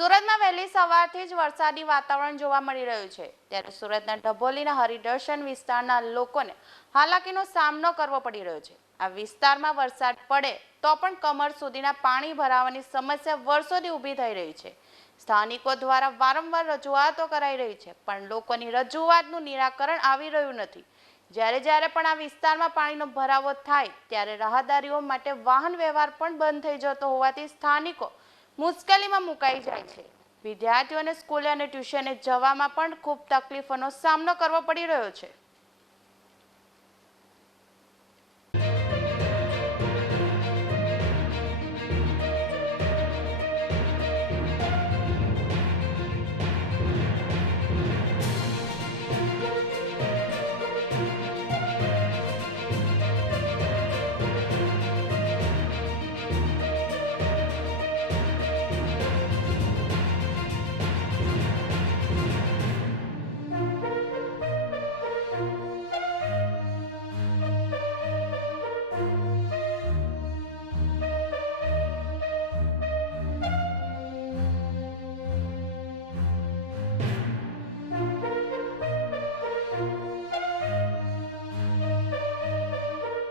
સુરતમાં વહેલી સવારથી જ વરસાદી વાતાવરણ જોવા મળી રહ્યું છે ત્યારે સુરતના ડભોલીના હરિદર્શન વિસ્તારના લોકોને હાલાકીનો સામનો કરવો પડી રહ્યો છે। આ વિસ્તારમાં વરસાદ પડે તો પણ કમર સુધીના પાણી ભરાવાની સમસ્યા વર્ષોથી ઊભી થઈ રહી છે। સ્થાનિકો દ્વારા વારંવાર રજૂઆતો કરાઈ રહી છે પણ લોકોની રજૂઆતનું નિરાકરણ આવી રહ્યું નથી। જ્યારે પણ આ વિસ્તારમાં પાણીનો ભરાવો થાય ત્યારે રાહદારીઓ માટે વાહન વ્યવહાર પણ બંધ થઈ જતો હોવાથી સ્થાનિકો મુશ્કેલીમાં મુકાઈ જાય છે। વિદ્યાર્થીઓને સ્કૂલે અને ટ્યુશને જવામાં પણ ખૂબ તકલીફોનો સામનો કરવો પડી રહ્યો છે।